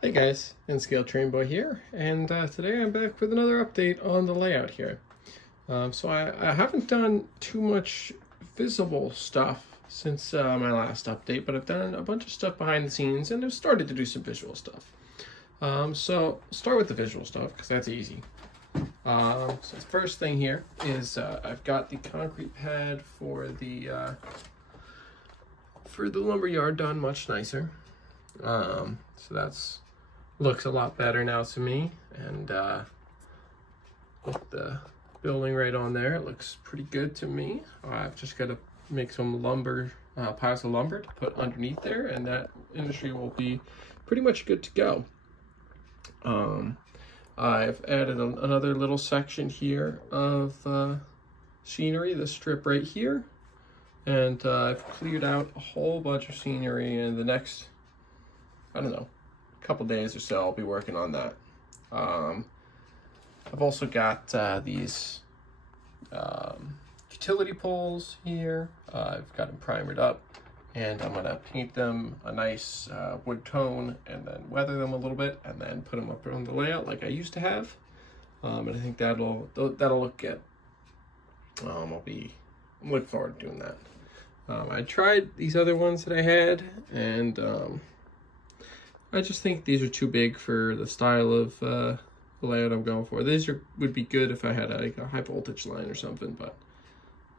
Hey guys, N-Scale Train Boy here, and today I'm back with another update on the layout here. I haven't done too much visible stuff since my last update, but I've done a bunch of stuff behind the scenes, and I've started to do some visual stuff. So I'll start with the visual stuff, because that's easy. So the first thing here is I've got the concrete pad for the lumberyard done much nicer. So that's looks a lot better now to me, and with the building right on there, it looks pretty good to me. I've just got to make some lumber, piles of lumber to put underneath there, and that industry will be pretty much good to go. I've added another little section here of scenery, this strip right here, and I've cleared out a whole bunch of scenery, and the next, I don't know, couple days or so I'll be working on that. I've also got these utility poles here. I've got them primered up, and I'm gonna paint them a nice wood tone and then weather them a little bit and then put them up on the layout like I used to have. And I think that'll look good. I'm looking forward to doing that. I tried these other ones that I had, and I just think these are too big for the style of the layout I'm going for. These would be good if I had a high voltage line or something, but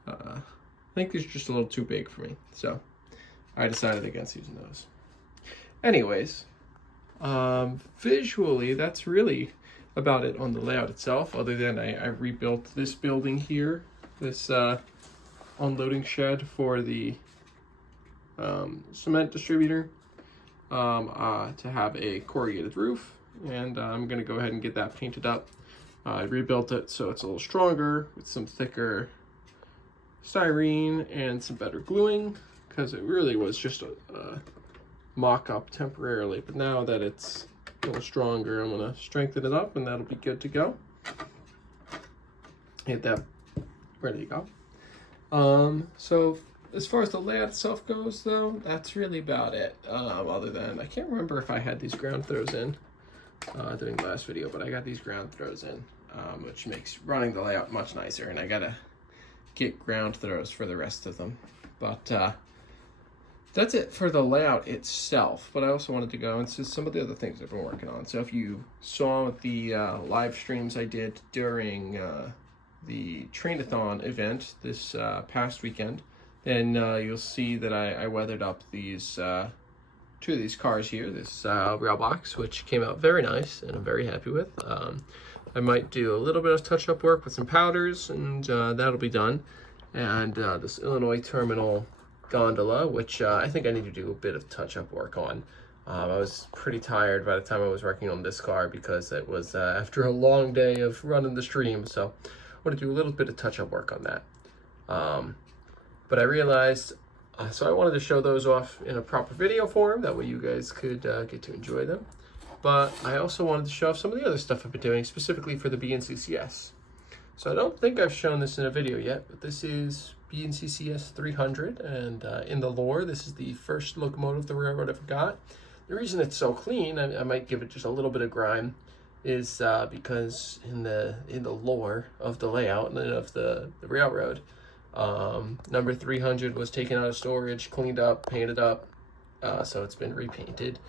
I think these are just a little too big for me. So I decided against using those. Anyways, visually, that's really about it on the layout itself, other than I rebuilt this building here, this unloading shed for the cement distributor. To have a corrugated roof, and I'm going to go ahead and get that painted up. I rebuilt it so it's a little stronger with some thicker styrene and some better gluing, because it really was just a mock-up temporarily, but now that it's a little stronger, I'm going to strengthen it up, and that'll be good to go. Get that ready to go. So as far as the layout itself goes, though, that's really about it. Other than, I can't remember if I had these ground throws in during the last video, but I got these ground throws in, which makes running the layout much nicer, and I gotta get ground throws for the rest of them. But that's it for the layout itself, but I also wanted to go into some of the other things I've been working on. So if you saw the live streams I did during the Trainathon event this past weekend, then you'll see that I weathered up these two of these cars here, this rail box, which came out very nice and I'm very happy with. I might do a little bit of touch-up work with some powders, and that'll be done. And this Illinois terminal gondola, which I think I need to do a bit of touch-up work on. I was pretty tired by the time I was working on this car, because it was after a long day of running the stream, so I want to do a little bit of touch-up work on that. But I realized, so I wanted to show those off in a proper video form, that way you guys could get to enjoy them. But I also wanted to show off some of the other stuff I've been doing, specifically for the B&CCS. So I don't think I've shown this in a video yet, but this is B&CCS 300, and in the lore, this is the first locomotive the railroad ever got. The reason it's so clean, I might give it just a little bit of grime, is because in the lore of the layout and of the railroad, number 300 was taken out of storage, cleaned up, painted up, so it's been repainted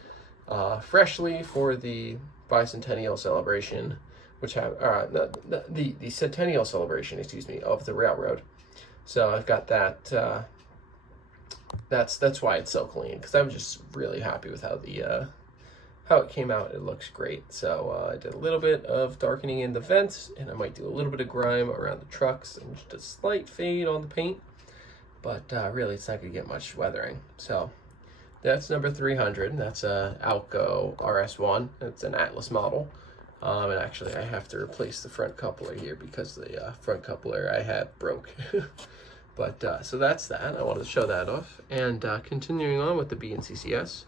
freshly for the bicentennial celebration, which have the centennial celebration, excuse me, of the railroad. So I've got that. That's why it's so clean, because I'm just really happy with how it came out. It looks great. So I did a little bit of darkening in the vents, and I might do a little bit of grime around the trucks and just a slight fade on the paint, but really it's not gonna get much weathering. So that's number 300. That's a Alco RS1. It's an Atlas model, and actually I have to replace the front coupler here because the front coupler I had broke. But so that's that. I wanted to show that off. And continuing on with the B&CCS,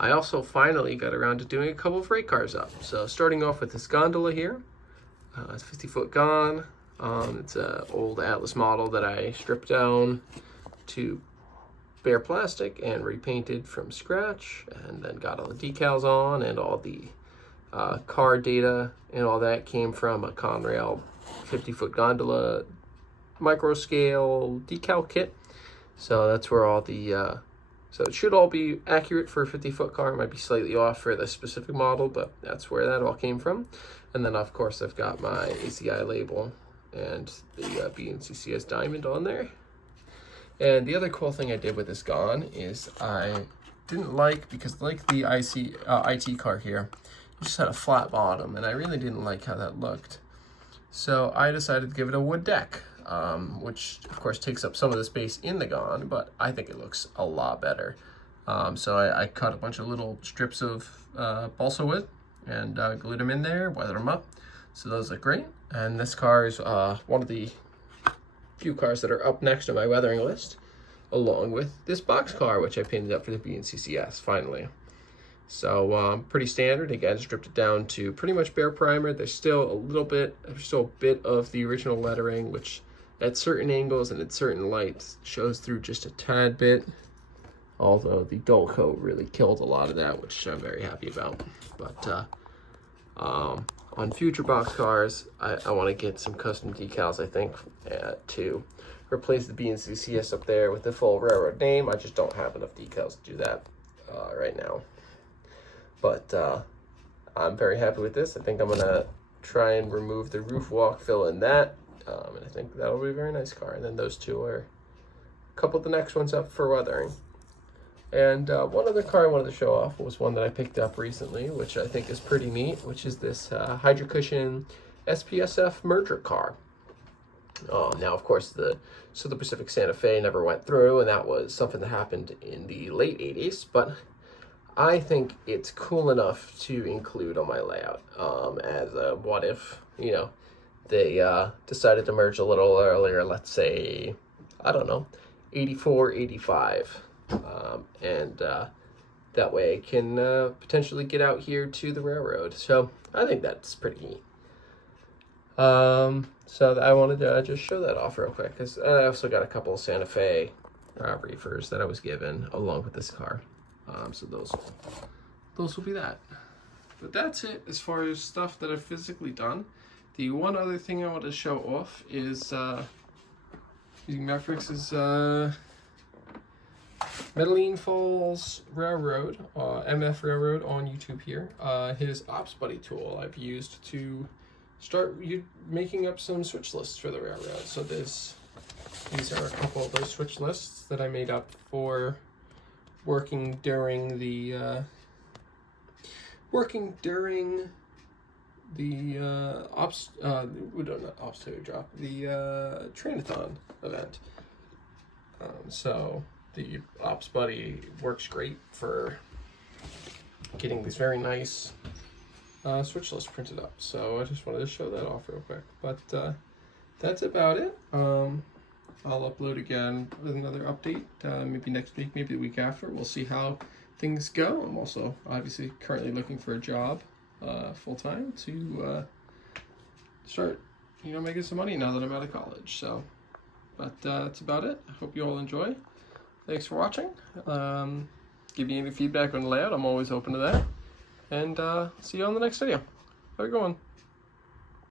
I also finally got around to doing a couple of rate cars up. So starting off with this gondola here, it's 50-foot gon. It's an old Atlas model that I stripped down to bare plastic and repainted from scratch, and then got all the decals on, and all the car data and all that came from a Conrail 50-foot gondola micro scale decal kit. So that's where all the so it should all be accurate for a 50-foot car. It might be slightly off for the specific model, but that's where that all came from. And then of course I've got my ACI label and the B&CCS diamond on there. And the other cool thing I did with this gon is I didn't like, because like the IT car here, it just had a flat bottom, and I really didn't like how that looked. So I decided to give it a wood deck, which of course takes up some of the space in the gon, but I think it looks a lot better. So I cut a bunch of little strips of balsa wood and glued them in there, weathered them up. So those look great. And this car is one of the few cars that are up next on my weathering list, along with this box car, which I painted up for the B&CCS finally. So pretty standard. Again, stripped it down to pretty much bare primer. There's still a bit of the original lettering, which at certain angles and at certain lights shows through just a tad bit. Although the dull coat really killed a lot of that, which I'm very happy about. But on future box cars, I want to get some custom decals, I think, to replace the B&CCS up there with the full railroad name. I just don't have enough decals to do that right now. But I'm very happy with this. I think I'm going to try and remove the roof walk, fill in that, and I think that'll be a very nice car. And then those two are a couple of the next ones up for weathering. And one other car I wanted to show off was one that I picked up recently, which I think is pretty neat, which is this Hydro Cushion SPSF merger car. Now, of course, the Pacific Santa Fe never went through, and that was something that happened in the late 80s, but I think it's cool enough to include on my layout as a what if, you know, they decided to merge a little earlier, let's say, I don't know, 84, 85. And that way I can potentially get out here to the railroad. So I think that's pretty neat. So I wanted to just show that off real quick, because I also got a couple of Santa Fe reefers that I was given along with this car. So those will be that. But that's it as far as stuff that I've physically done. The one other thing I want to show off is using Mavericks' Medellin Falls Railroad, MF Railroad on YouTube here. His Ops Buddy tool I've used to start making up some switch lists for the railroad. So these are a couple of those switch lists that I made up for working during the Trainathon event. So the Ops Buddy works great for getting these very nice switch lists printed up. So I just wanted to show that off real quick. But that's about it. I'll upload again with another update, maybe next week, maybe the week after. We'll see how things go. I'm also obviously currently looking for a job full-time to start, making some money now that I'm out of college. So, but that's about it. I hope you all enjoy. Thanks for watching. Give me any feedback on the layout. I'm always open to that. And see you on the next video. Have a good one.